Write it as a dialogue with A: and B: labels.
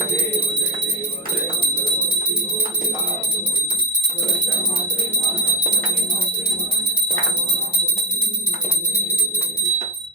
A: Amen.